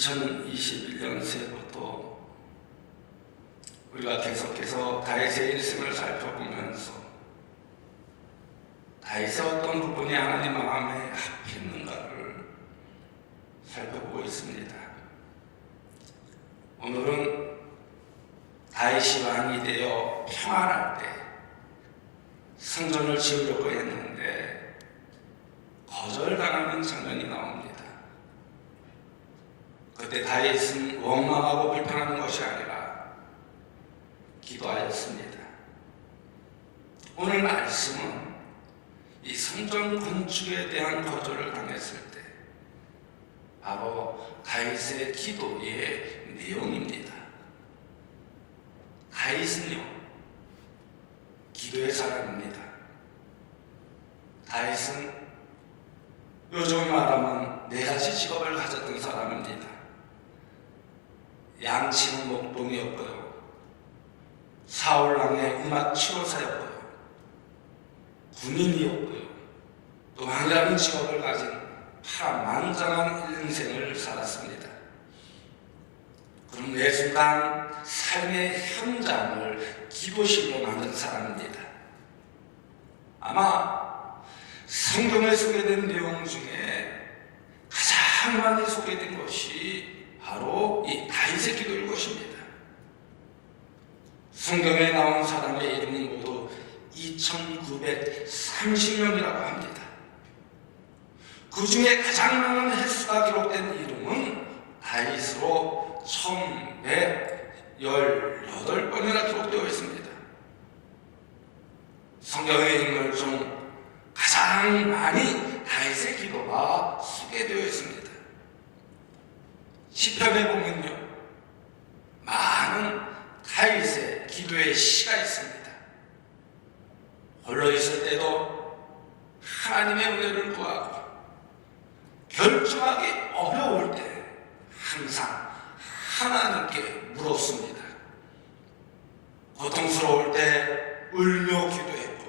2021년 새해부터 우리가 계속해서 다윗의 일생을 살펴보면서 다윗의 어떤 부분이 하나님 마음에 합했는가를 살펴보고 있습니다. 오늘은 다윗이 왕이 되어 평안할 때 성전을 지으려고 했는데 거절당하는 장면이 나옵니다. 그때 다윗은 원망하고 불평하는 것이 아니라 기도하였습니다. 오늘 말씀은 이 성전 건축에 대한 거절을 당했을 때 바로 다윗의 기도의 내용입니다. 다윗은요, 기도의 사람입니다. 다윗은 요즘 말하면 네 가지 직업을 가졌던 사람입니다. 양치는 목동이었고요, 사울왕의 음악 치료사였고요, 군인이었고요, 또 왕이라는 직업을 가진 파란만장한 인생을 살았습니다. 그럼 매 순간 삶의 현장을 기도실로 만든 사람입니다. 아마 성경에 소개된 내용 중에 가장 많이 소개된 것이 바로 이 다윗의 기도일 것입니다. 성경에 나온 사람의 이름은 모두 2930명이라고 합니다. 그 중에 가장 많은 횟수가 기록된 이름은 다윗으로 1118번이나 기록되어 있습니다. 성경의 인물 중 가장 많이 다윗의 기도가 소개되어 있습니다. 시편에 보면요, 많은 다윗의 기도의 시가 있습니다. 홀로 있을 때도 하나님의 은혜를 구하고, 결정하기 어려울 때 항상 하나님께 물었습니다. 고통스러울 때 울며 기도했고,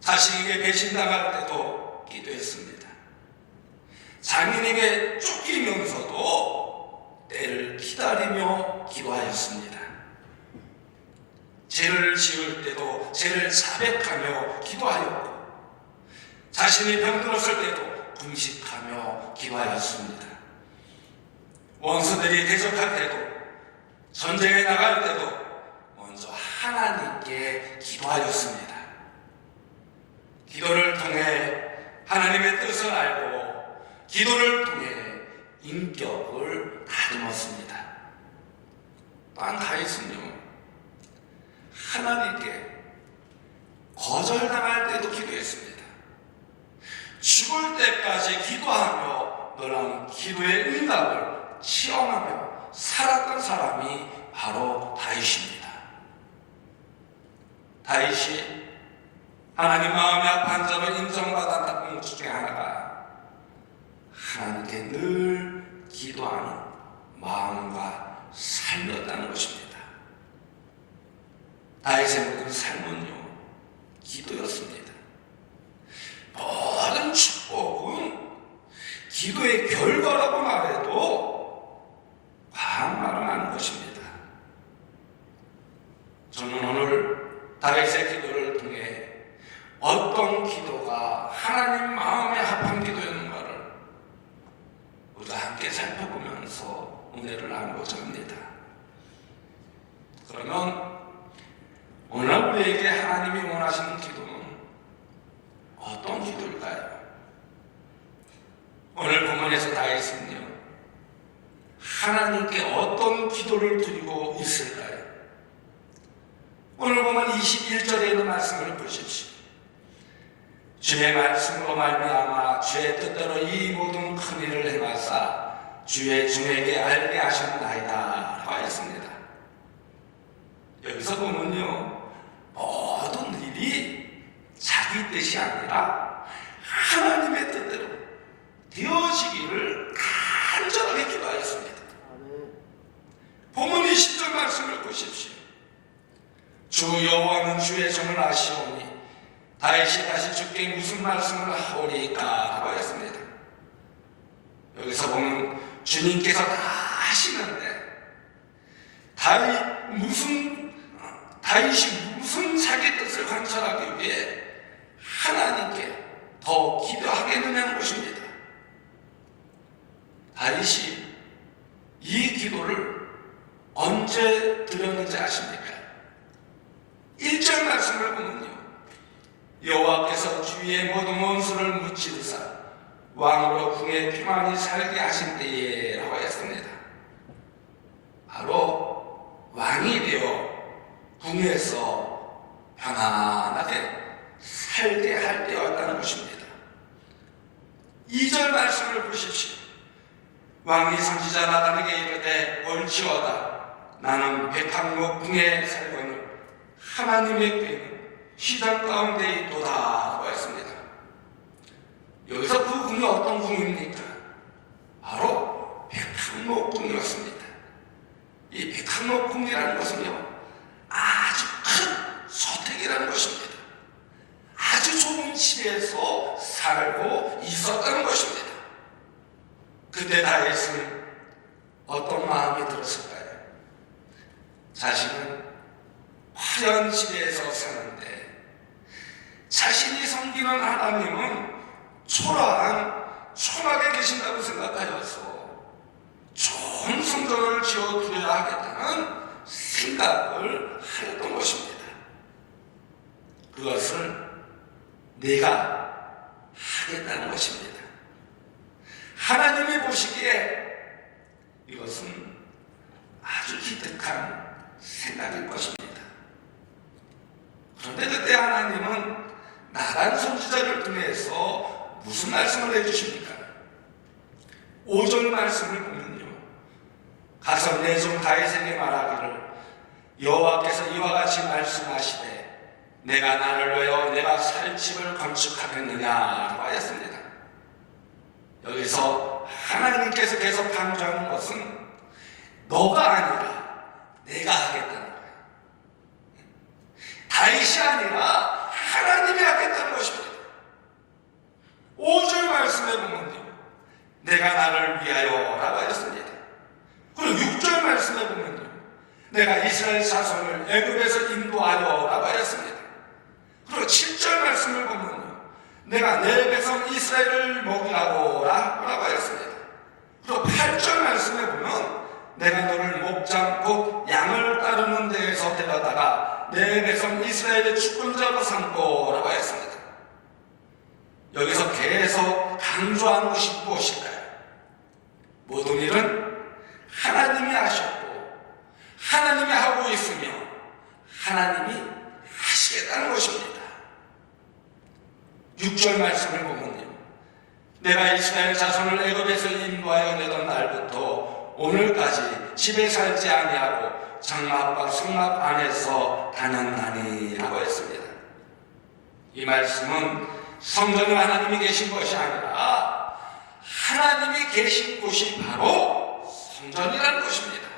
자신에게 배신당할 때도 기도했습니다. 장인에게 쫓기면서도 때를 기다리며 기도하였습니다. 죄를 지을 때도 죄를 자백하며 기도하였고, 자신이 병들었을 때도 금식하며 기도하였습니다. 원수들이 대적할 때도, 전쟁에 나갈 때도 먼저 하나님께 기도하였습니다. 기도를 통해 하나님의 뜻을 알고, 기도를 통해 인격을 다듬었습니다. 또한 다윗은요, 하나님께 거절당할 때도 기도했습니다. 죽을 때까지 기도하며 놀라운 기도의 응답을 체험하며 살았던 사람이 바로 다윗입니다. 다윗이 하나님 마음에 합한 자로 인정받았던 것 중에 하나가 하나님께 늘 기도하는 마음과 삶이었다는 것입니다. 다윗의 모든 삶은요, 기도였습니다. 모든 축복은 기도의 결과라고 말해도 과한 말은 아닌 것입니다. 저는 오늘 다윗의 기도를 통해 어떤 기도가 하나님 마음에 합한 기도였는가를 우리가 함께 살펴보면서 은혜를 나누고자 합니다. 그러면 오늘 우리에게 하나님이 원하시는 기도는 어떤 기도일까요? 오늘 본문에서 다윗은요, 하나님께 어떤 기도를 드리고 있을까요? 오늘 보면 21절에 있는 말씀을 보십시오. 주의 말씀으로 말미암아 주의 뜻대로 이 모든 큰 일을 행하사 주의 종에게 알게 하셨나이다 라고 하였습니다. 여기서 보면요, 모든 일이 자기 뜻이 아니라 하나님의 뜻대로 되어지기를 간절하게 기도하였습니다. 본문 20절 말씀을 보십시오. 주 여호와는 주의 종을 아시오니 다윗이 다시 주께 무슨 말씀을 하오리까 하고 했습니다. 여기서 보면 주님께서 다 하시는데 다윗이 무슨 자기 뜻을 관철하기 위해 하나님께 더 기도하겠느냐는 것입니다. 다윗이 이 기도를 언제 드렸는지 아십니까? 1절 말씀을 보면요, 여호와께서 주위의 모든 원수를 무찌르사 왕으로 궁에 평안히 살게 하신 때에 라고 했습니다. 바로 왕이 되어 궁에서 편안하게 살게 할 때였다는 것입니다. 2절 말씀을 보십시오. 왕이 선지자 나단에게 이르되 옳지어다. 나는 백향목 궁에 살거늘 하나님의 궤는 시장 가운데 있도다 라고 했습니다. 여기서 그 궁이 어떤 궁입니까? 바로 백향목 궁이었습니다. 이 백향목 궁이라는 것은요, 아주 큰 소택이라는 것입니다. 아주 좋은 집에서 살고 있었다는 것입니다. 그때 다윗은 어떤 마음이 들었을까요? 자신은 화려한 집에서 사는데 자신이 섬기는 하나님은 초라하게 계신다고 생각하여서 좋은 성전을 지어드려야 하겠다는 생각을 하였던 것입니다. 그것을 내가 하겠다는 것입니다. 하나님이 보시기에 이것은 아주 기특한 생각일 것입니다. 그런데 그때 하나님은 나단 선지자를 통해서 무슨 말씀을 해주십니까? 5절 말씀을 보면요, 가서 내 종 다윗에게 말하기를 여호와께서 이와 같이 말씀하시되 내가 나를 위하여 내가 살 집을 건축하겠느냐라고 하였습니다. 여기서 하나님께서 계속 강조하는 것은 너가 아니라 내가 하겠다는 거예요. 다윗이 아니라 하나님이 하겠다는 것입니다. 5절 말씀에 보면요, 내가 나를 위하여 라고 하였습니다. 그리고 6절 말씀에 보면요, 내가 이스라엘 자손을 애굽에서 인도하여 라고 하였습니다. 그리고 7절 말씀을 보면요, 내가 내 백성 이스라엘을 먹이라고 라고 하였습니다. 그리고 8절 말씀에 보면 내가 너를 목장 곧 양을 따르는 데에서 데려다가 내 백성 이스라엘의 주권자로 삼고 라고 했습니다. 여기서 계속 강조하는 것이 무엇일까요? 모든 일은 하나님이 하셨고 하나님이 하고 있으며 하나님이 하시겠다는 것입니다. 6절 말씀을 보면요, 내가 이스라엘 자손을 애굽에서 인도하여 내던 날부터 오늘까지 집에 살지 아니하고 장막과 성막 안에서 다녔나니 라고 했습니다. 이 말씀은 성전에 하나님이 계신 것이 아니라 하나님이 계신 곳이 바로 성전이라는 것입니다.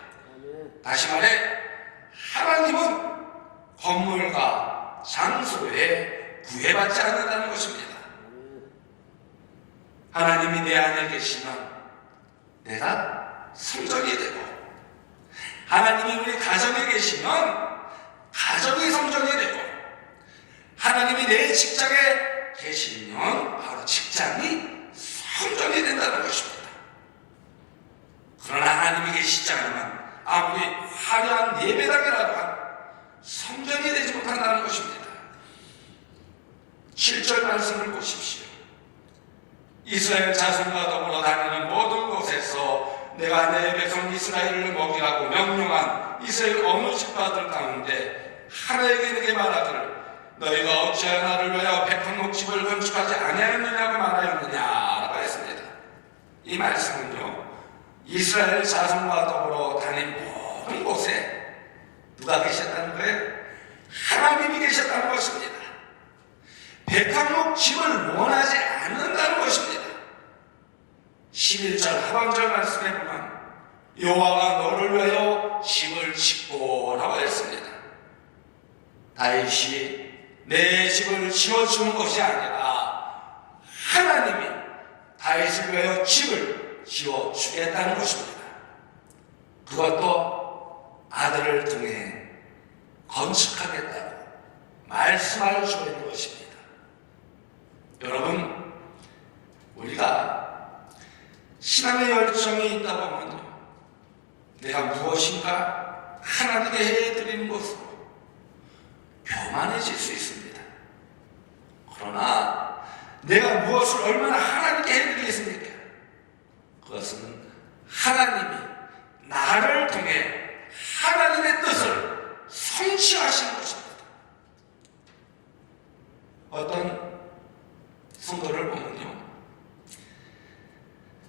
다시 말해 하나님은 건물과 장소에 구애받지 않는다는 것입니다. 하나님이 내 안에 계시면 내가 성전이 되고, 하나님이 우리 가정에 계시면 가정이 성전이 되고, 하나님이 내 직장에 계시면 바로 직장이 성전이 된다는 것입니다. 그러나 하나님이 계시지 않으면 아무리 화려한 예배당이라도 성전이 되지 못한다는 것입니다. 7절 말씀을 보십시오. 이스라엘 자손과 더불어 다니는 모든 곳에서 내가 내 백성 이스라엘을 먹이라고 명령한 이스라엘 어느 집파들 가운데 하나에게 내게 말하기를 너희가 어찌하여 나를 위하여 백향목 집을 건축하지 아니하였느냐고 말하였느냐라고 했습니다. 이 말씀은요, 이스라엘 자손과 더불어 다닌 모든 곳에 누가 계셨다는 거예요? 하나님이 계셨다는 것입니다. 백향목 집을 원하지 않는다는 것입니다. 11절 하반절 말씀에 보면 여호와가 너를 위하여 집을 짓고 라고 했습니다. 다윗이 내 집을 지어주는 것이 아니라 하나님이 다윗을 위하여 집을 지어주겠다는 것입니다. 그것도 아들을 통해 건축하겠다고 말씀하여 주고 있는 것입니다. 여러분, 우리가 신앙의 열정이 있다 보면요, 내가 무엇인가 하나님께 해드리는 것으로 교만해질 수 있습니다. 그러나 내가 무엇을 얼마나 하나님께 해드리겠습니까? 그것은 하나님이 나를 통해 하나님의 뜻을 성취하시는 것입니다. 어떤 성도를 보면요,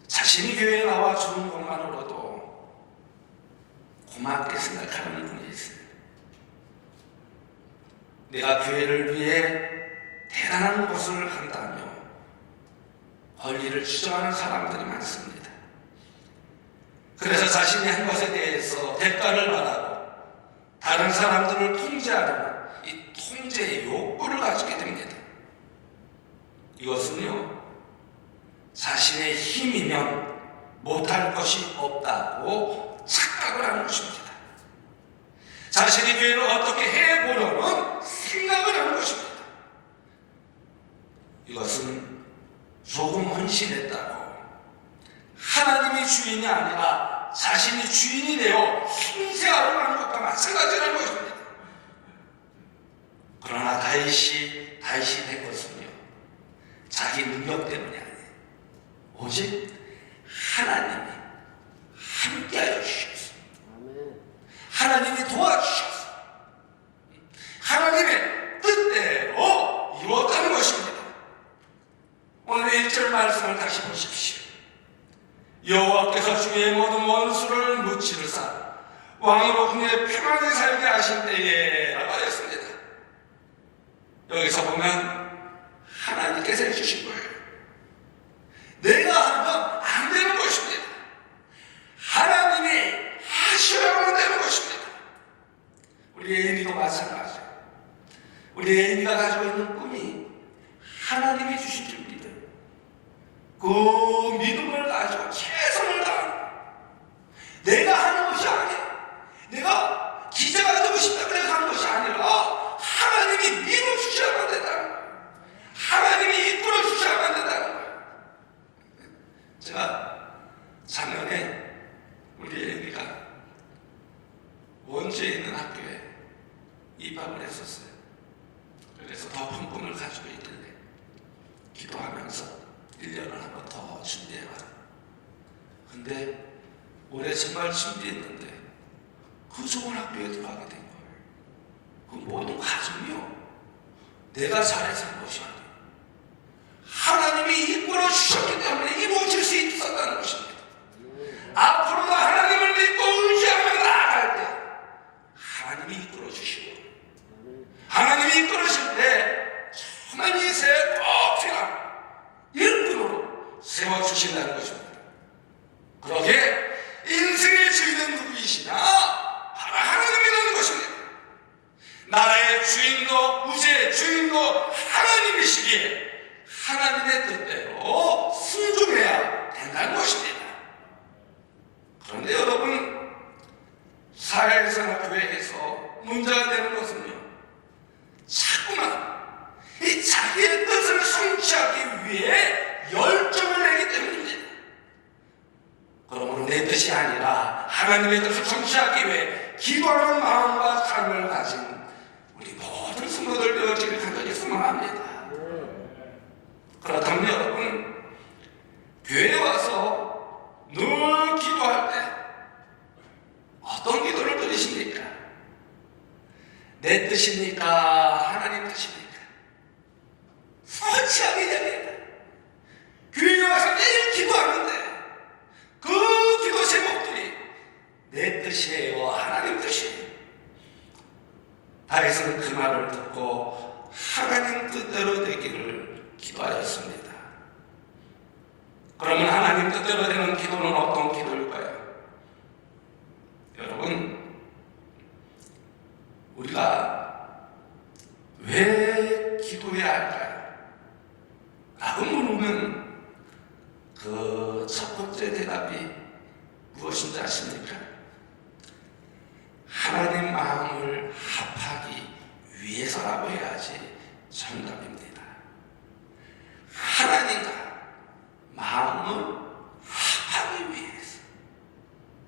자신이 교회에 나와 주는 것만으로도 고맙게 생각하는 분이 있습니다. 내가 교회를 위해 대단한 것을 한다며 권리를 주장하는 사람들이 많습니다. 그래서 자신이 한 것에 대해서 대가를 바라고 다른 사람들을 통제하려는 이 통제의 욕구를 가지게 됩니다. 이것은요, 자신의 힘이면 못할 것이 없다고 착각을 하는 것입니다. 자신이 교회를 어떻게 해보려는 생각을 하는 것입니다. 이것은 조금 헌신했다고 하나님이 주인이 아니라 자신이 주인이 되어 힘세하러 가는 것과 마찬가지라는 것입니다. 그러나 다윗이 된 것은요, 자기 능력 때문이 아니에요. 오직 하나님이 함께하여 주셨어요. 하나님이 도와주셨어요. 하나님의 뜻대로 이루었다는 것입니다. 오늘 1절 말씀을 다시 보십시오. 여호와께서 주의 모든 원수를 무찌르사 왕으로 그의 평안히 살게 하신 때에 라고 하였습니다. 여기서 보면 하나님께서 해주신 거예요. 내가 하면 안 되는 것입니다. 하나님이 하셔야만 되는 것입니다. 우리 애인이도 마찬가지예요. 우리 애인이가 가지고 있는 꿈이 하나님이 주신 줄 믿어요. 그 믿음을 가지고 최선을 다하는, 내가 하는 것이 아니야. 내가 기자가 되고 싶다 그래서 하는 것이 아니라 하나님이 밀어주셔야만 된다는 거예요. 하나님이 이끌어주셔야만 된다는 거예요. 제가 작년에 우리 애기가 원주에 있는 학교에 입학을 했었어요. 그래서 더 큰 꿈을 가지고 있길래 기도하면서 1년을 한 번 더 준비해봐라. 근데 올해 정말 준비했는데 그 좋은 학교에 들어가게 된 거예요. 그 모든 과정이요, 내가 잘해서 한 것이 아니에요. 하나님이 이끌어 주셨기 때문에 이루어질 수 있었다는 것입니다. 앞으로도 하나님을 믿고 의지하며 나아갈 때 하나님이 이끌어 주시고, 하나님이 이끌으실 때 정말 이 새에 꼭 필요한 일꾼으로 세워주신다는 것입니다. 그러게 인생의 주인은 누구이시냐? 바로 하나님이라는 것입니다. 나라의 주인도 우주의 주인도 하나님이시기에 하나님의 뜻대로 순종해야 된다는 것입니다. 그런데 여러분, 사회에서나 교회에서 문제가 되는 것은요, 자꾸만 이 자기의 뜻을 성취하기 위해 열정을 내기 때문입니다. 그러므로 내 뜻이 아니라 하나님의 뜻을 성취하기 위해 기도하는 마음과 삶을 가진 우리 모든 성도들 되어지길 간절히 소망합니다. 그렇다면 여러분, 교회에 와서 늘 기도할 때 어떤 기도를 드리십니까? 내 뜻입니까? 하나님 뜻입니까? 솔직하게 이야기합니다. 교회에 와서 매일 기도하는데 그 기도 제목들이 내 뜻이에요, 하나님 뜻이에요. 다윗은 그 말을 듣고 하나님 뜻대로 되기를 기도하였습니다. 그러면 하나님 뜻대로 되는 기도는 어떤 기도일까요? 여러분, 우리가 왜 기도해야 할까요? 라고 물으면 그 첫 번째 대답이 무엇인지 아십니까? 하나님 마음을 합하기 위해서라고 해야지 정답입니다. 하나님과 마음을 합하기 위해서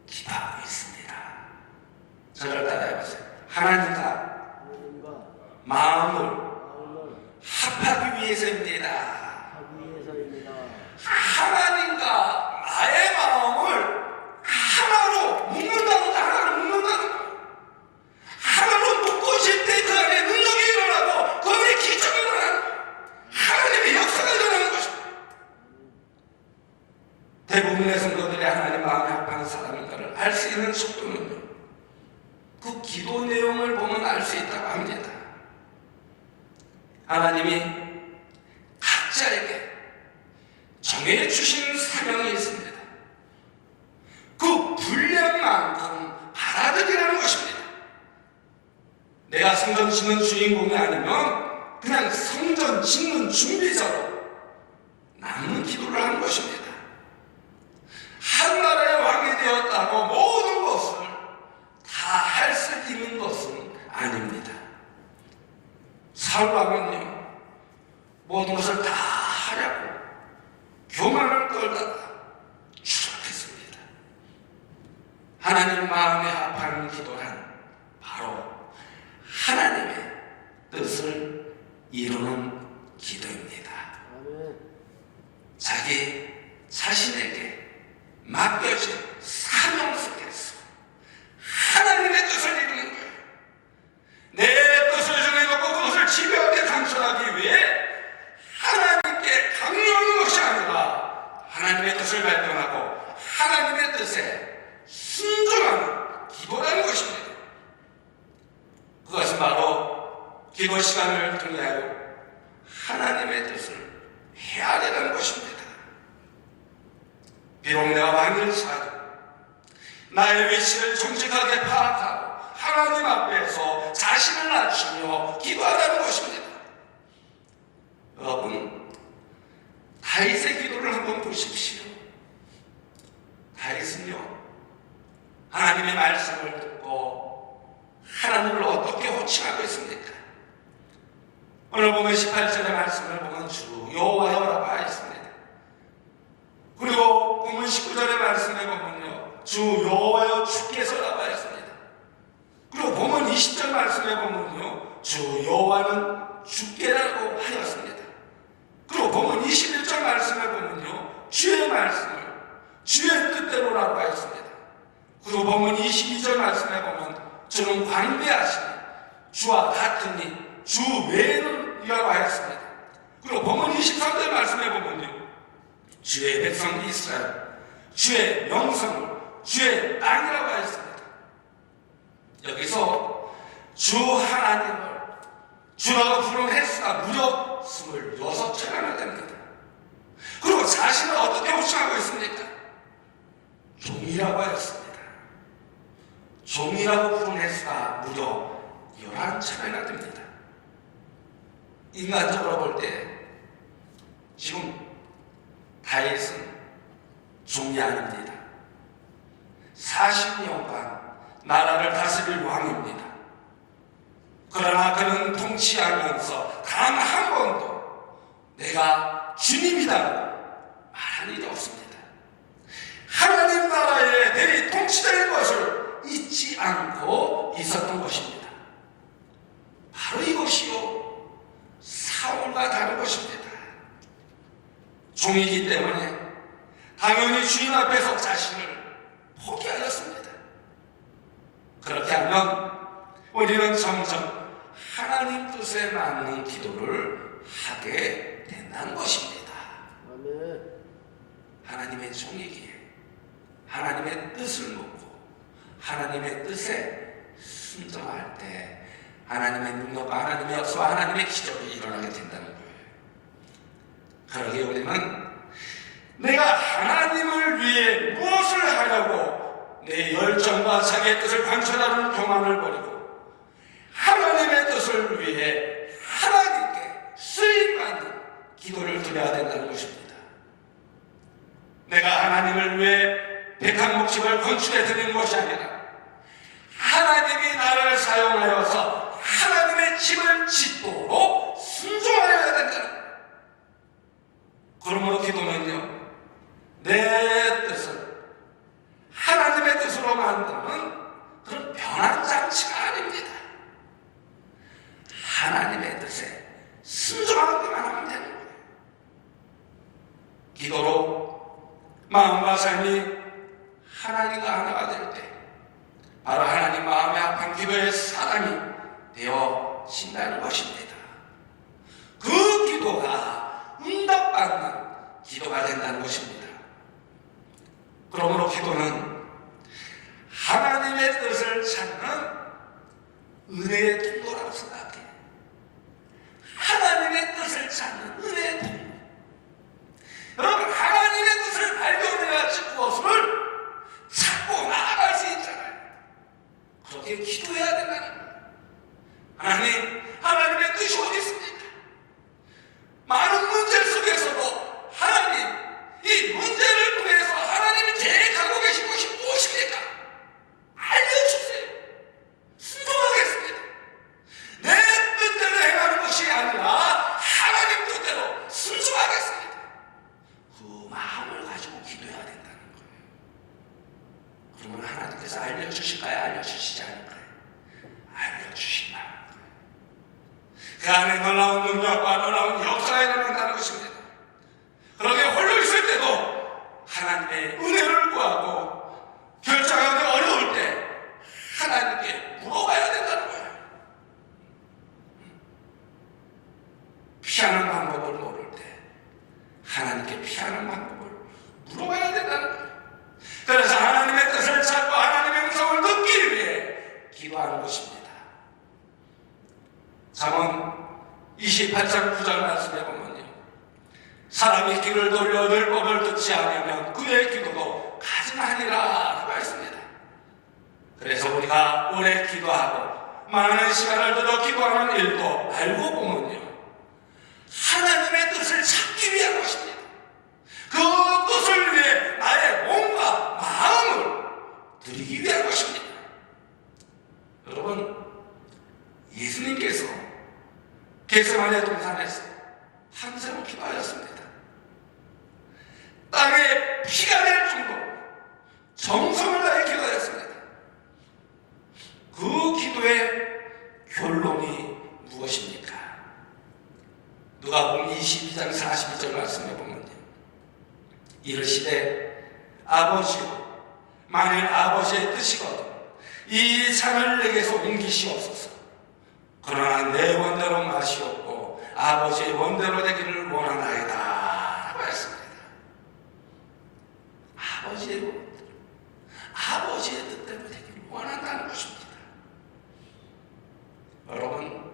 기도하고 있습니다. 저를 따라해보세요. 하나님과 마음을 합하기 위해서입니다. 하나님과 나의 마음을 하나로 묶는다는 거예요. 하나로 묶는다는 거예요. 하나로 묶고 있을 때 그 안에 능력이 일어나고 그 안에 기적이 일어나는 거예요. 하나님의 역사가 일어나는 것입니다. 대부분의 성도들이 하나님 마음에 합하는 사람인가를 알 수 있는 속도는요, 그 기도 내용을 보면 알 수 있다고 합니다. 하나님이 각자에게 정해 주신 사명이 있습니다. 그 분량만큼 받아들이라는 것입니다. 내가 성전 짓는 주인공이 아니면 그냥 성전 짓는 준비자로 남는 기도를 하는 것입니다. 한 나라의 왕이 되었다고 모든 것을 다 할 수 있는 것은 아닙니다. 사울 왕은요, 모든 것을 다 하려고 교만을 떨다가 추락했습니다. 하나님 마음에 합하는 기도란 바로 하나님의 뜻을 이루는 기도입니다. 자기 자신에게 맡겨진 사명 속에서 하나님의 뜻을 이루는 거예요. 내 뜻을 정해놓고 그것을 지배하게 간수하기 위해 하나님께 강요하는 것이 아니라 하나님의 뜻을 발견하고 하나님의 뜻에 순종하는 기도라는 것입니다. 그것은 바로 기도 시간을 통하여 하나님의 뜻을 헤아리라는 것입니다. 비록 내가 왕을 사도 나의 위치를 정직하게 파악하고 하나님 앞에서 자신을 낮추며 기도하라는 것입니다. 여러분, 다윗의 기도를 한번 보십시오. 다윗은요, 하나님의 말씀을 듣고 하나님을 어떻게 호칭하고 있습니까? 오늘 보면 18절의 말씀을 보면 주 여호와여라고 하였습니다. 그리고 보면 19절의 말씀에 보면요, 주 여호와여 주께서라고 하였습니다. 그리고 보면 20절 말씀에 보면요, 주 여호와는 주께라고 하였습니다. 그리고 보면 21절 말씀에 보면요, 주의 말씀을 주의 뜻대로라고 하였습니다. 그리고 보면 22절 말씀에 보면 주는 광대하시니 주와 같으니 주 외에는 이라고 하였습니다. 그리고 보면 23절 말씀에 보면요, 주의 백성 이스라엘, 주의 명성을 주의 땅이라고 하였습니다. 여기서 주 하나님을 주라고 부르는 횟수가 무려 26차례나 됩니다. 그리고 자신을 어떻게 호칭하고 있습니까? 종이라고 하였습니다. 종이라고 부르는 횟수가 무려 11차례나 됩니다. 인간적으로 볼 때 지금 다윗은 종이 아닙니다. 40년간 나라를 다스릴 왕입니다. 그러나 그는 통치하면서 단 한 번도 내가 주님이다 말한 일이 없습니다. 하나님 나라의 대리 통치자인 것을 잊지 않고 있었던 것입니다. 바로 이것이요, 사울과 다른 것입니다. 종이기 때문에 당연히 주인 앞에서 자신을 포기하였습니다. 그렇게 하면 우리는 점점 하나님 뜻에 맞는 기도를 하게 된다는 것입니다. 하나님의 종이기에 하나님의 뜻을 묻고 하나님의 뜻에 순종할 때 하나님의 능력과 하나님의 역사와 하나님의 기적이 일어나게 된다는 거예요. 그러기에 우리는 내가 하나님을 위해 무엇을 하려고 내 열정과 자기의 뜻을 관철하는 교만을 버리고 하나님의 뜻을 위해 하나님께 쓰임받는 기도를 드려야 된다는 것입니다. 내가 하나님을 위해 백향목집을 건축해 드리는 것이 아니라 하나님이 나를 사용하여서 하나님의 집을 짓도록 순종하여야 된다는 거예요. 그러므로 기도는요, 내 뜻을 하나님의 뜻으로 만드는 그런 변환장치가 아닙니다. 하나님의 뜻에 순종하기만 하면 되는 거예요. 기도로 마음과 삶이 하나님과 하나가 될 때 바로 하나님 마음에 합한 기도의 사람이 되어진다는 것입니다. 그 기도가 응답받는 기도가 된다는 것입니다. 그러므로 기도는 하나님의 뜻을 찾는 은혜의 통로라고 생각해요. 하나님의 뜻을 찾는 은혜의 통로. 여러분, 하나님의 뜻을 발견해야지 그것을 찾고 나아갈 수 있잖아요. 그렇게 기도해야 된다는 거예요. 하나님의 뜻이 어디 있습니까? 많은 문제 속에서도 하나님, 이 문제를 통해서 하나님이 계획하고 계신 것이 무엇입니까? 알려주세요. 순종하겠습니다. 내 뜻대로 행하는 것이 아니라 하나님 뜻대로 순종하겠습니다. 그 마음을 가지고 기도해야 된다는 거예요. 그러면 하나님께서 알려주실까요? 알려주시지 않을까요? 알려주신다. 그 안에 놀라운 능력과 놀라운 역사가 일어난다는 것입니다. 그렇게 홀로 있을 때도 하나님의 은혜를 구하고 결정하기 어려울 때 하나님께 물어봐야 된다는 거예요. 피하는 방법을 모를 때 하나님께 피하는 방법을 물어봐야 된다는 거예요. 그래서 하나님의 뜻을 찾고 하나님의 음성을 듣기 위해 기도하는 것입니다. 잠언 28장 9절 말씀에 보면요, 사람이 귀를 돌려 율법을 듣지 않으면 그의 기도도 가증하니라 라고 했습니다. 그래서 우리가 오래 기도하고 많은 시간을 들여 기도하는 일도 알고 보면요, 하나님의 뜻을 찾기 위한 것입니다. 그 뜻을 위해 나의 몸과 마음을 드리기 위한 것입니다. 여러분, 예수님께서 겟세마네 동산에서 한샘을 기도하셨습니다. 땅에 피가 날 정도로 정성을 다해 기도하였습니다. 그 기도의 결론이 무엇입니까? 누가복음 22장 42절 말씀해 보면요, 이르시되 아버지요, 만일 아버지의 뜻이거든 이 잔을 내게서 옮기시옵소서. 그러나 내 원대로 마시옵고 아버지의 원대로 되기를 원하나이다 라고 했습니다. 아버지의 원대로, 아버지의 뜻대로 되기를 원한다는 것입니다. 여러분,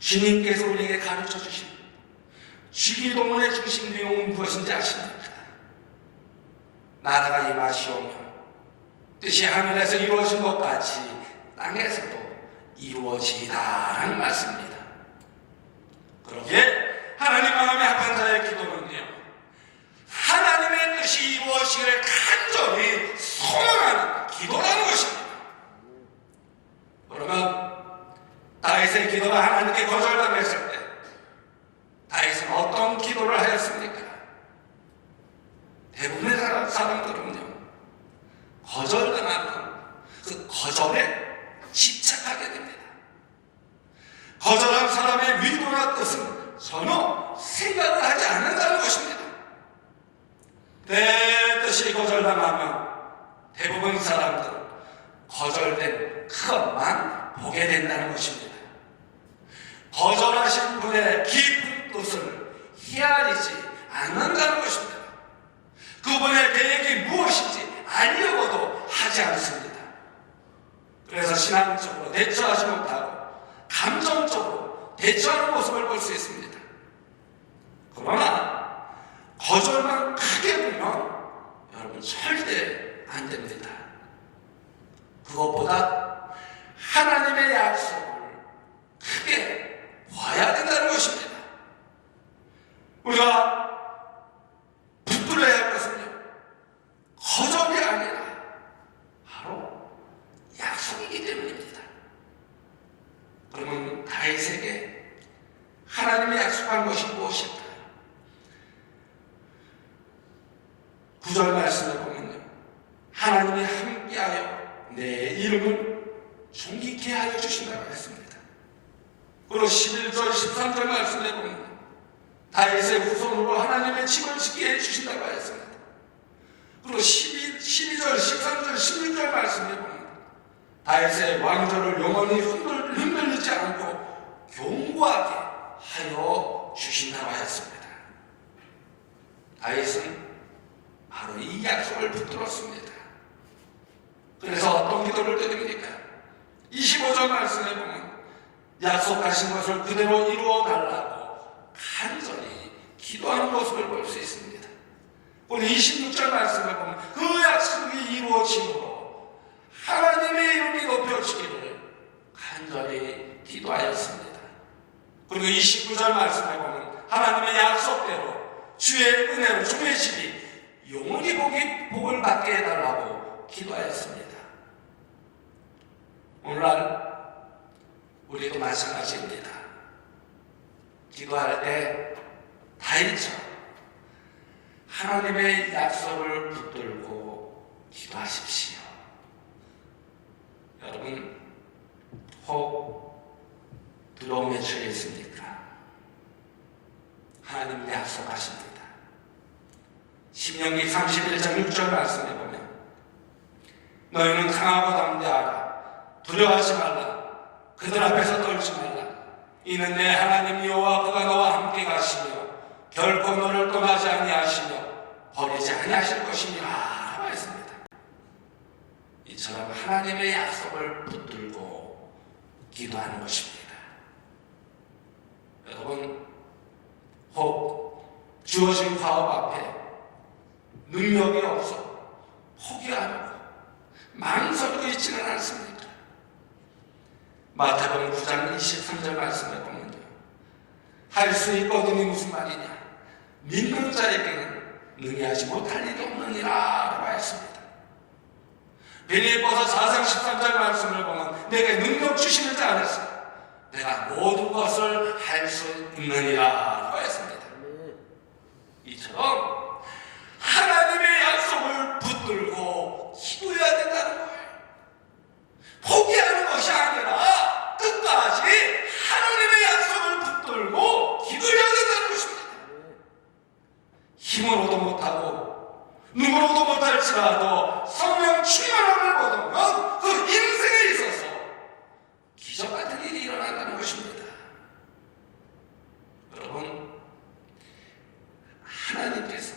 주님께서 우리에게 가르쳐 주신 주기도문의 중심 내용은 무엇인지 아십니까? 나라가 임하시오며 뜻이 하늘에서 이루어진 것 같이 땅에서도 이루어지다라는 말씀입니다. 그러기에 하나님 마음에 합한 자의 기도는요, 하나님의 뜻이 이루어지기를 간절히 소망하는 기도라는 것입니다. 그러면 다윗의 기도가 하나님께 거절당했을 때 다윗은 어떤 기도를 하였습니까? 대부분의 사람들은요, 거절당하면 그 거절에 집착하게 됩니다. 거절한 사람의 위도나 뜻은 전혀 생각을 하지 않는다는 것입니다. 내 뜻이 거절당하면 대부분 사람들은 거절된 그것만 보게 된다는 것입니다. 거절하신 분의 깊은 뜻을 헤아리지 않는다는 것입니다. 그분의 계획이 무엇인지 알려고도 하지 않습니다. 그래서 신앙적으로 대처하지 못하고 감정적으로 대처하는 모습을 볼 수 있습니다. 그러나 거절만 크게 보면 여러분 절대 안 됩니다. 그것보다 하나님의 약속을 크게 봐야 된다는 것입니다. 우리가 붙들어야 할 것은요, 9절 말씀을 보면요, 하나님이 함께하여 내 이름을 존귀케 하여 주신다고 했습니다. 그리고 11절 13절 말씀에 보면 다윗의 후손으로 하나님의 집을 짓게 해주신다고 했습니다. 그리고 12절 13절 16절 말씀에 보면 다윗의 왕조를 영원히 흔들리지 않고 견고하게 하여 주신다고 했습니다. 다윗은 바로 이 약속을 붙들었습니다. 그래서 어떤 기도를 드립니까? 25절 말씀에 보면 약속하신 것을 그대로 이루어 달라고 간절히 기도하는 모습을 볼 수 있습니다. 오늘 26절 말씀에 보면 그 약속이 이루어짐으로 하나님의 이름이 높여지기를 간절히 기도하였습니다. 그리고 29절 말씀에 보면 하나님의 약속대로 주의 은혜로 주의 집이 영원히 복을 받게 해달라고 기도하였습니다. 오늘날 우리도 마찬가지입니다. 기도할 때 다윗처럼 하나님의 약속을 붙들고 기도하십시오. 여러분, 혹 두려움에 처해 있습니까? 하나님이 약속하십니다. 신명기 31장 6절 말씀에 보면 너희는 강하고 담대하라. 두려워하지 말라. 그들 앞에서 떨지 말라. 이는 내 하나님 여호와 그가 너와 함께 가시며 결코 너를 떠나지 아니하시며 버리지 아니하실 것이니라 라고 했습니다. 이처럼 하나님의 약속을 붙들고 기도하는 것입니다. 여러분, 혹 주어진 과업 앞에 능력이 없어 포기하려고 망설이고 있지는 않습니까? 마태복음 9장 23절 말씀에 보면요, 할 수 있거든이 무슨 말이냐, 믿는 자에게는 능히 하지 못할 일이 없느니라 라고 했습니다. 빌립보서 4장 13절 말씀을 보면 내게 능력 주시는 자 안에서 내가 모든 것을 할 수 있느니라 라고 했습니다. 이처럼 하나님의 약속을 붙들고 기도해야 된다는 거예요. 포기하는 것이 아니라 끝까지 하나님의 약속을 붙들고 기도해야 된다는 것입니다. 힘으로도 못하고 눈으로도 못할지라도 성령 충만함을 거두면 그 인생에 있어서 기적 같은 일이 일어난다는 것입니다. 여러분, 하나님께서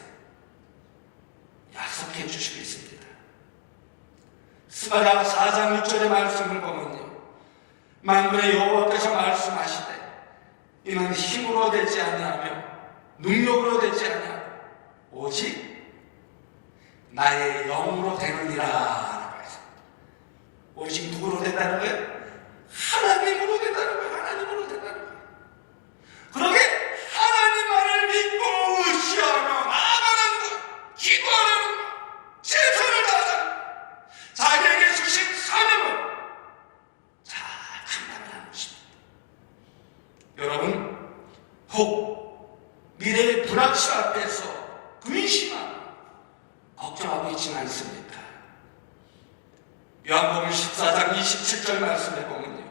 약속해 주시고 있습니다. 스가랴 4장 6절의 말씀을 보면요, 만군의 여호와께서 말씀하시되 이는 힘으로 되지 아니하며 능력으로 되지 아니하고 오직 나의 영으로 되느니라 라고 했습니다. 오직 누구로 된다는 거예요? 하나님으로 된다는 거예요. 하나님으로 된다는 거예요. 그러게 하나님만을 믿고 의지하며 나아가는 것, 기도하는 것, 최선을 다하는 것, 자기에게 주신 사명을 잘 감당하는 것입니다. 여러분, 혹 미래의 불확실 앞에서 근심하고 걱정하고 있지는 않습니까? 요한복음 14장 27절 말씀에 보면요,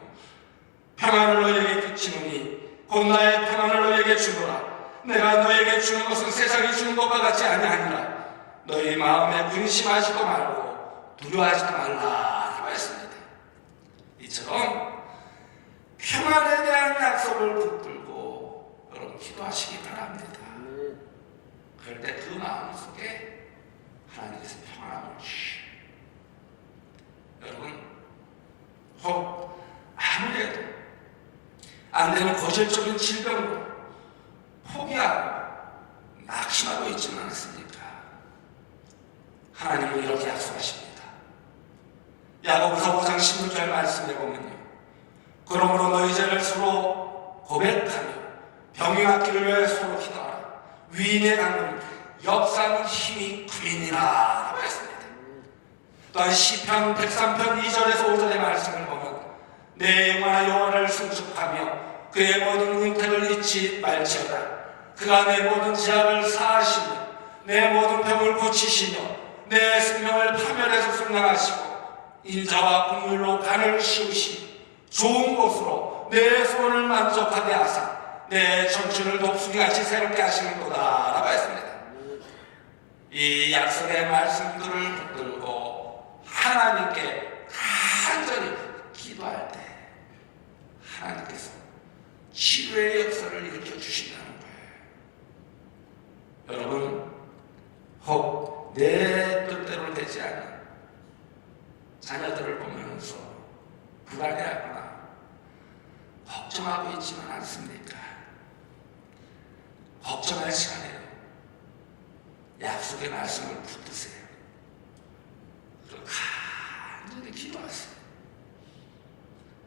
평안을 너희에게 끼치노니 곧 나의 평안을 너희에게 주노라. 내가 너희에게 주는 것은 세상이 주는 것과 같지 아니하니라. 너희 마음에 근심하지도 말고 두려워하지도 말라 라고 했습니다. 이처럼 평안에 대한 약속을 붙들고 여러분 기도하시기 바랍니다. 그럴 때 그 마음속에 하나님께서 평안함을 주시오. 여러분, 혹 아무래도 안 되는 고질적인 질병으로 포기하고 낙심하고 있지는 않습니까? 하나님은 이렇게 약속하십니다. 야고보서 5장 16절 말씀에 보면요, 그러므로 너희 죄를 서로 고백하며 병이 낫기를 위해 서로 기도하라. 위인의 강은 역사는 힘이 크니라 라고 했습니다. 또한 시편 103편 2절에서 5절의 말씀을 보면 내 영혼아 여호와를 승축하며 그의 모든 은택을 잊지 말지어다. 그가 내 모든 죄악을 사하시며 내 모든 병을 고쳐 치시며 내 생명을 파멸해서 승낙하시고 인자와 국물로 간을 씌우시니 좋은 곳으로 내 소원을 만족하게 하사 내 청춘을 독수리같이 새롭게 하시는도다 라고 했습니다. 이 약속의 말씀들을 붙들고 하나님께 간절히 기도할 때 하나님께서 치료의 역사를 일으켜 주신다는 거예요. 여러분, 혹 내 뜻대로 되지 않는 자녀들을 보면서 불안해하거나 걱정하고 있지는 않습니까? 걱정할 시간에요. 약속의 말씀을 붙드세요. 그리고 간절히 기도하세요.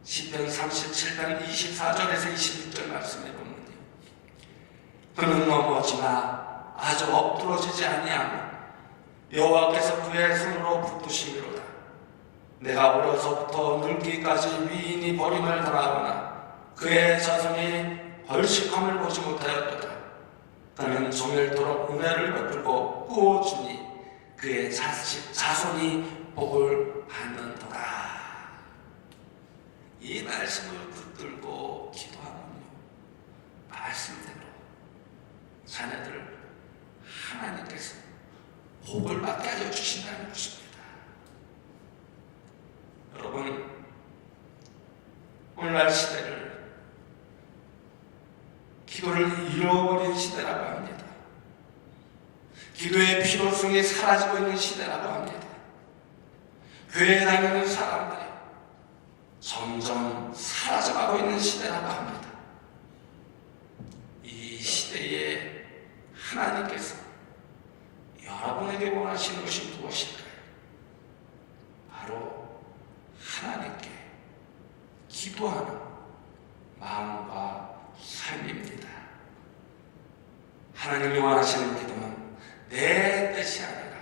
시편 37편 24절에서 26절 말씀에 보면요, 그는 넘어지나 아주 엎드러지지 아니하며 여호와께서 그의 손으로 붙드시미로다. 내가 어려서부터 늙기까지 위인이 버림을 당하거나 그의 자손이 벌식함을 보지 못하였도다. 그는 종일토록 은혜를 베풀고 꾸어주니 그의 자손이 복을 받는도다. 이 말씀을 붙들고 기도하면요, 말씀대로 자녀들을 하나님께서 복을 받게 하여 주신다는 것입니다. 여러분, 오늘날 시대를 기도를 잃어버린 시대라고 합니다. 기도의 필요성이 사라지고 있는 시대라고 합니다. 교회에 다니는 사람들이 점점 사라져가고 있는 시대라고 합니다. 이 시대에 하나님께서 여러분에게 원하시는 것이 무엇일까요? 바로 하나님께 기도하는 마음과 삶입니다. 하나님이 원하시는 기도는 내 뜻이 아니라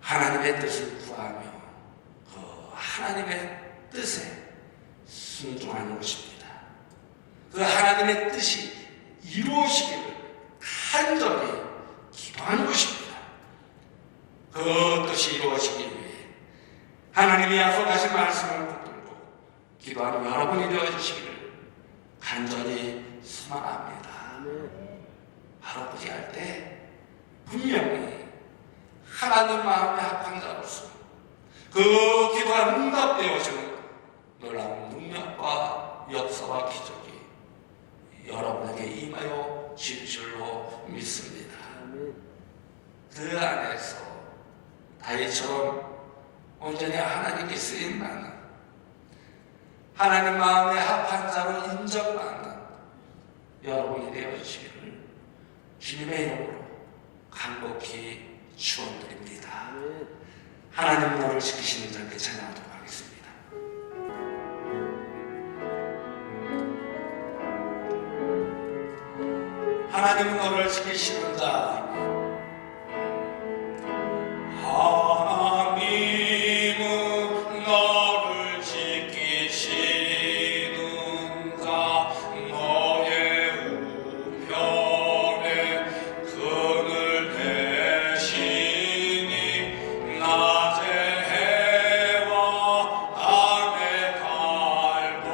하나님의 뜻을 구하며 그 하나님의 뜻에 순종하는 것입니다. 그 하나님의 뜻이 이루어지기를 간절히 기도하는 것입니다. 그 뜻이 이루어지기 위해 하나님이 약속하신 말씀을 붙들고 기도하는 여러분이 되어주시기를 간절히 소망합니다. 바로 그리할 때 분명히 하나님 마음에 합한 자로서 그 기도가 응답되어지는 놀라운 능력과 역사와 기적이 여러분에게 임하여 질 줄로 믿습니다. 그 안에서 다윗처럼 온전히 하나님께 쓰임받는, 하나님 마음에 합한 자로 인정받는 여러분이 되어주시기를 주님의 이름으로 간곡히 축원드립니다. 하나님 너를 지키시는 자께 찬양하도록 하겠습니다. 하나님은 너를 지키시는 자, 하나님은 너를 지키시는 자, 너의 우편에 그늘 대시니 낮에 해와 밤에 달도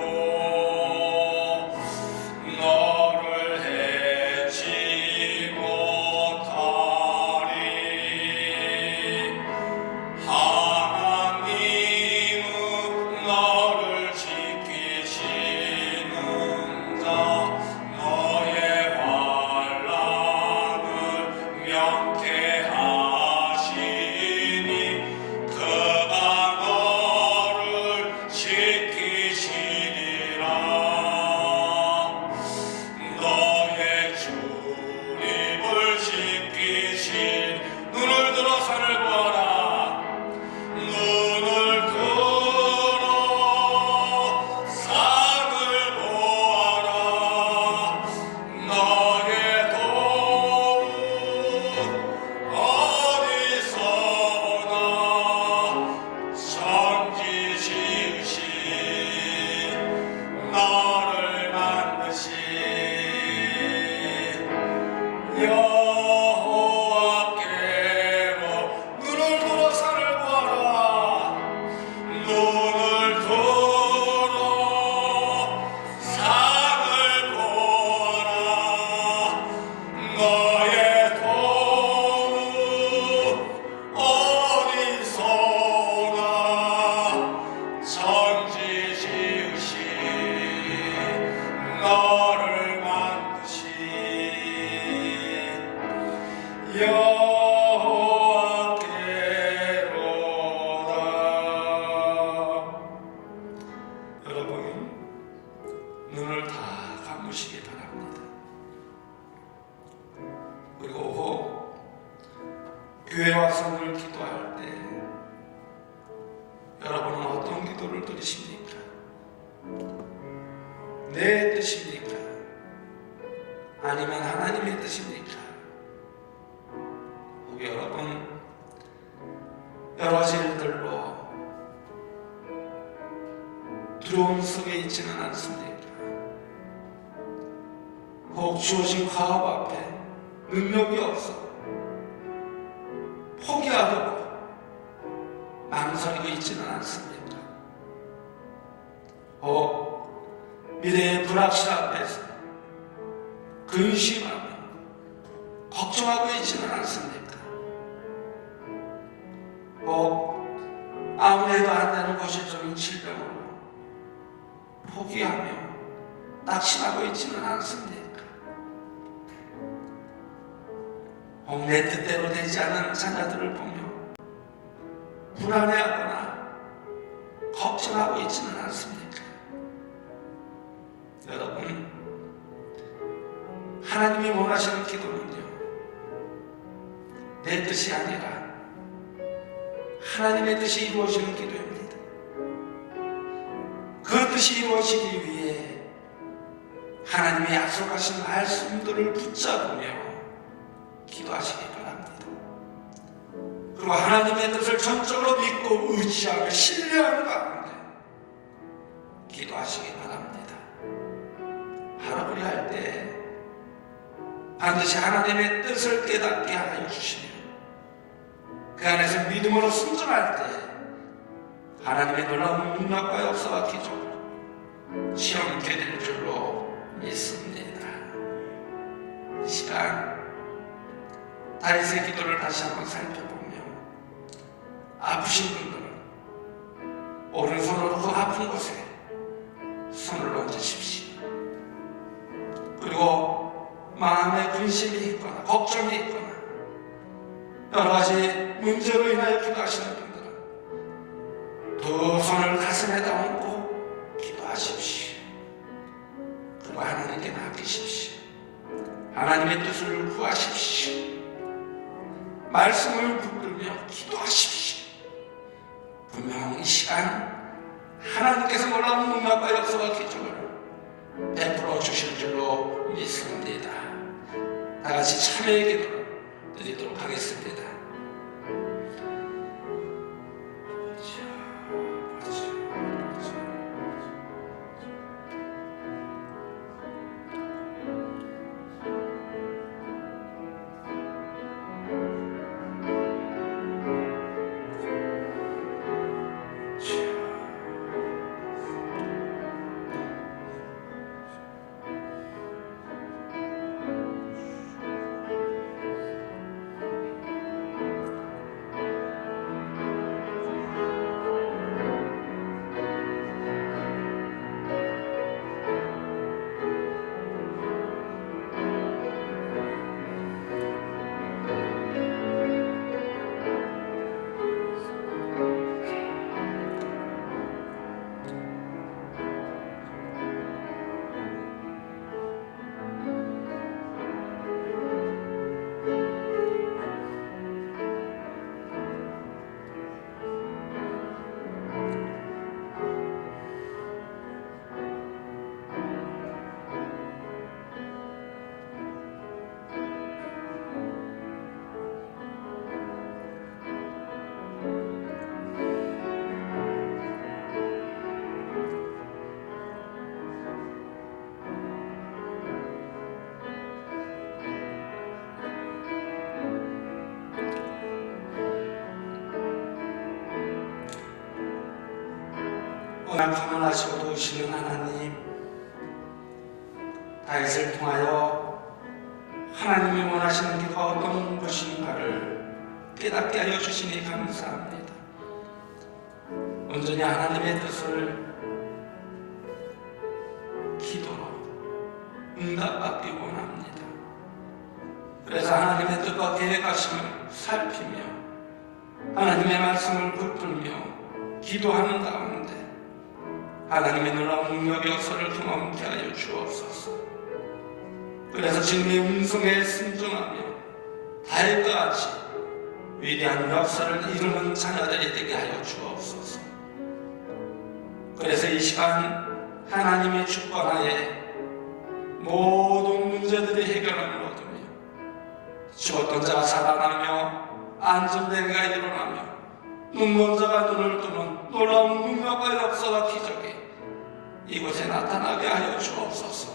너를 해치 못하게 여호와께로다. 여러분, 눈을 다 감으시기 바랍니다. 그리고 교회 와서 늘 기도할 때 여러분은 어떤 기도를 드리십니까? 내 뜻입니까? 아니면 하나님의 뜻입니까? 혹 여러분 여러 가지 일들로 두려움 속에 있지는 않습니까? 혹 주어진 과업 앞에 능력이 없어 포기하려고 망설이고 있지는 않습니까? 혹 미래의 불확실 앞에서 근심하며 걱정하고 있지는 않습니까? 혹 아무래도 안 되는 고질적인 질병으로 포기하며 낙심하고 있지는 않습니까? 혹 내 뜻대로 되지 않는 자녀들을 보며 불안해하거나 걱정하고 있지는 않습니까? 여러분, 하나님이 원하시는 기도는요, 내 뜻이 아니라 하나님의 뜻이 이루어지는 기도입니다. 그 뜻이 이루어지기 위해 하나님의 약속하신 말씀들을 붙잡으며 기도하시기 바랍니다. 그리고 하나님의 뜻을 전적으로 믿고 의지하며 신뢰하는 가운데 기도하시기 바랍니다. 하루그리 할 때 반드시 하나님의 뜻을 깨닫게 하여 주시며 그 안에서 믿음으로 순종할 때 하나님의 놀라운 능력과 역사와 기적을 체험하게 될 줄로 믿습니다. 이 시간 다윗의 기도를 다시 한번 살펴보며 아프신 분들은 오른손으로 그 아픈 곳에 손을 얹으십시오. 그리고 마음에 근심이 있거나 걱정이 있거나 여러 가지 문제로 인하여 기도하시는 분들은 두 손을 가슴에다 얹고 기도하십시오. 그리고 하나님께 맡기십시오. 하나님의 뜻을 구하십시오. 말씀을 붙들며 기도하십시오. 분명 이 시간 하나님께서 놀라운 능력과 역사와 기적을 베풀어 주실 줄로 믿습니다. 다 같이 참여의 기도를 드리도록 하겠습니다. 워낙 가난하시고 도우시는 하나님, 다윗을 통하여 하나님이 원하시는 기도가 어떤 것인가를 깨닫게 하여 주시니 감사합니다. 온전히 하나님의 뜻을 기도로 응답받기 원합니다. 그래서 하나님의 뜻과 계획하심을 살피며 하나님의 말씀을 붙들며 기도하는 가운데 하나님의 놀라운 능력 역사를 경험케 하여 주옵소서. 그래서 주님의 음성에 순종하며 다윗과 같이 위대한 역사를 이루는 자녀들이 되게 하여 주옵소서. 그래서 이 시간 하나님의 주권하에 모든 문제들이 해결함을 얻으며 죽었던 자가 살아나며 안전대가 일어나며 눈먼 자가 눈을 뜨는 놀라운 능력과 역사와 기적이 이곳에 나타나게 하여 주옵소서.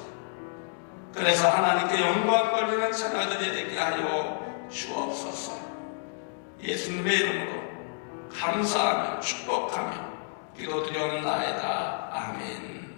그래서 하나님께 영광 돌리는 자녀들이 되게 하여 주옵소서. 예수님의 이름으로 감사하며 축복하며 기도드렸나이다. 아멘.